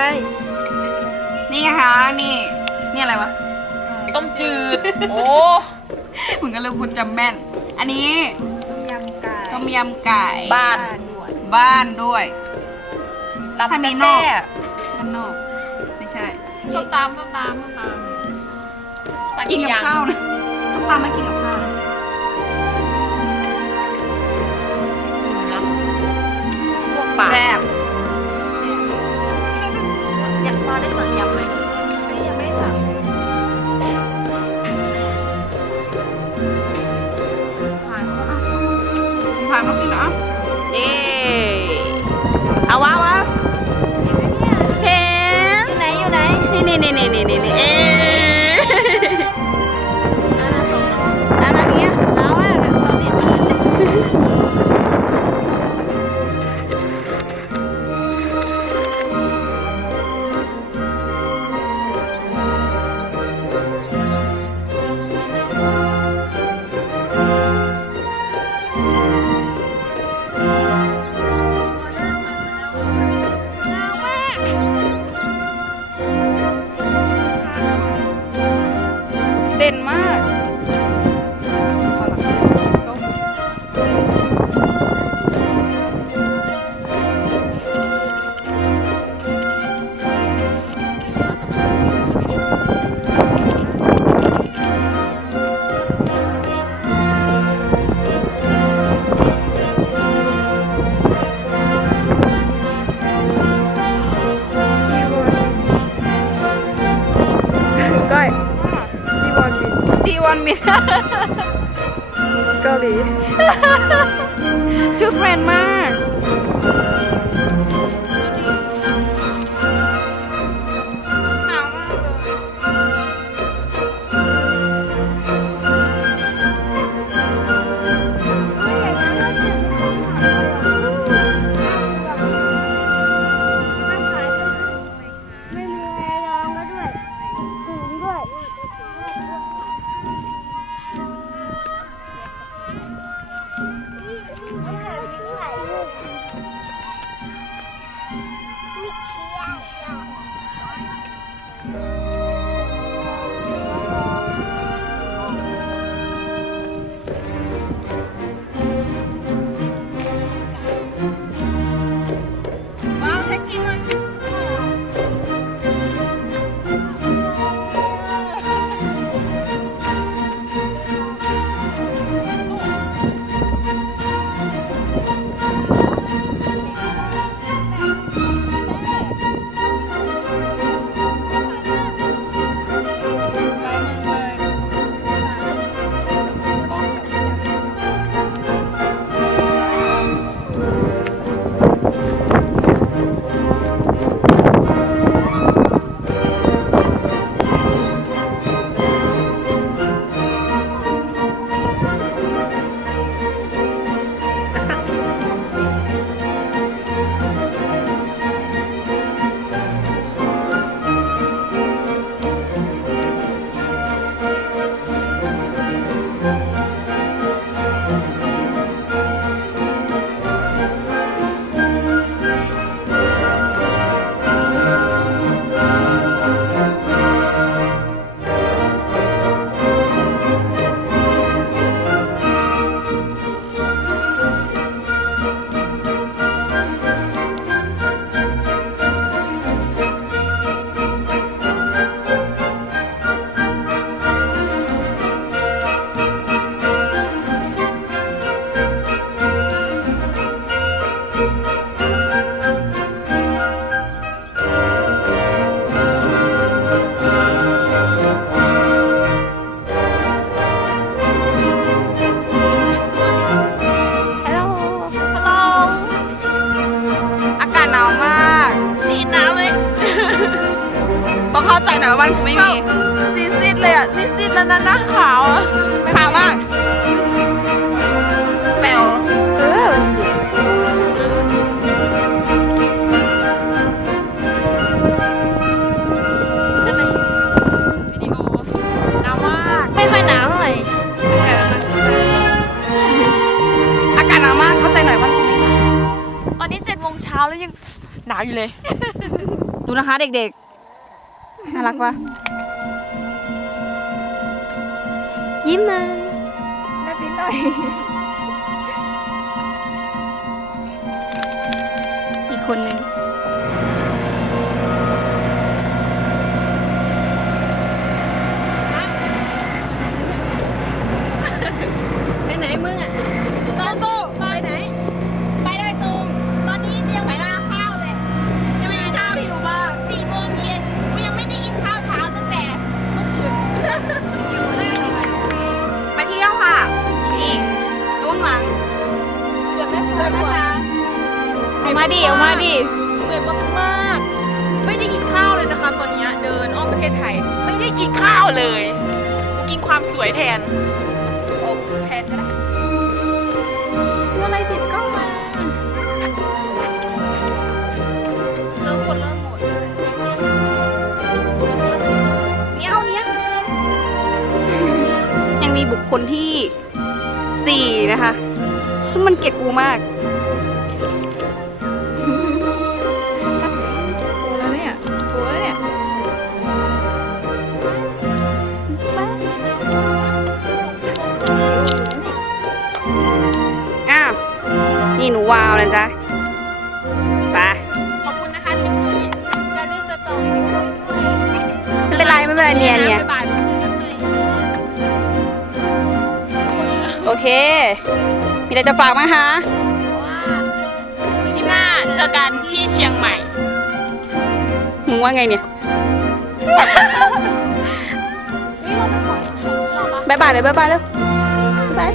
อะไร นี่ไงคะนี่ นี่อะไรวะ ต้มจืด โอ้มึงก็เริ่มกูจำแม่น อันนี้ยำไก่ต้มยำไก่ บ้านด่วนบ้านด้วยลำถ้ามีแต่นอกแต่บ้านนอก ไม่ใช่ส้มตำส้มตำส้มตสั่งกินกับอย่างข้าวนะส้มตำไม่กินกับข้าวนะนะพวกปากแซ่บ ได้สั่งยำไหมำเอ้ยยังไม่ได้สั่ง นมาก จีวอนบินเกาหลี ชื่อเฟรนด์มาก นี่หนาวเลยต้องเข้าใจหน่อยว่าบ้านกูไม่มีซีซิดเลยอะนี่ซิดแล้วนะหน้าขาวอะขาวมากแปลวเอออะไรวิดีโอหนาวมากไม่ค่อยหนาวเท่าไหร่แต่กำลังสบายอากาศหนาวมากเข้าใจหน่อยบ้านกูไม่มีตอนนี้เจ็ดโมงเช้าแล้วยัง หนาวอยู่เลย ดูนะคะเด็กๆ น่ารักปะยิ้มมาแลบลิ้นหน่อย อีกคนนึงไปไหนมึงอะโตโต้ไปไหน มาดิเอามาดิเหมือนมากๆไม่ได้กินข้าวเลยนะคะ ตอนเนี้ยเดินอ้อมประเทศไทย ไม่ได้กินข้าวเลยกินความสวยแทนโอ้แพนก็ได้ตัวอะไรติดกล้องมาเริ่มคนเริ่มหมดเนี้ยเอาเนี้ยยังมีบุคคลที่สี่นะคะซึ่งมันเกลียดกูมากกู นี่หนูวาวนะจ๊ะไปขอบคุณนะคะทริปนี้อย่าลืมจะต่ออีกด้วยไม่เป็นไรไม่เป็นไรเนี่ยเนี่ยบ๊ายบายเพื่อนๆให้โอเค มีอะไรจะฝากไหมคะทริปหน้าเจอกันที่เชียงใหม่มึงว่าไงเนี่ยบายบายเลยบายบายเลยบายบาย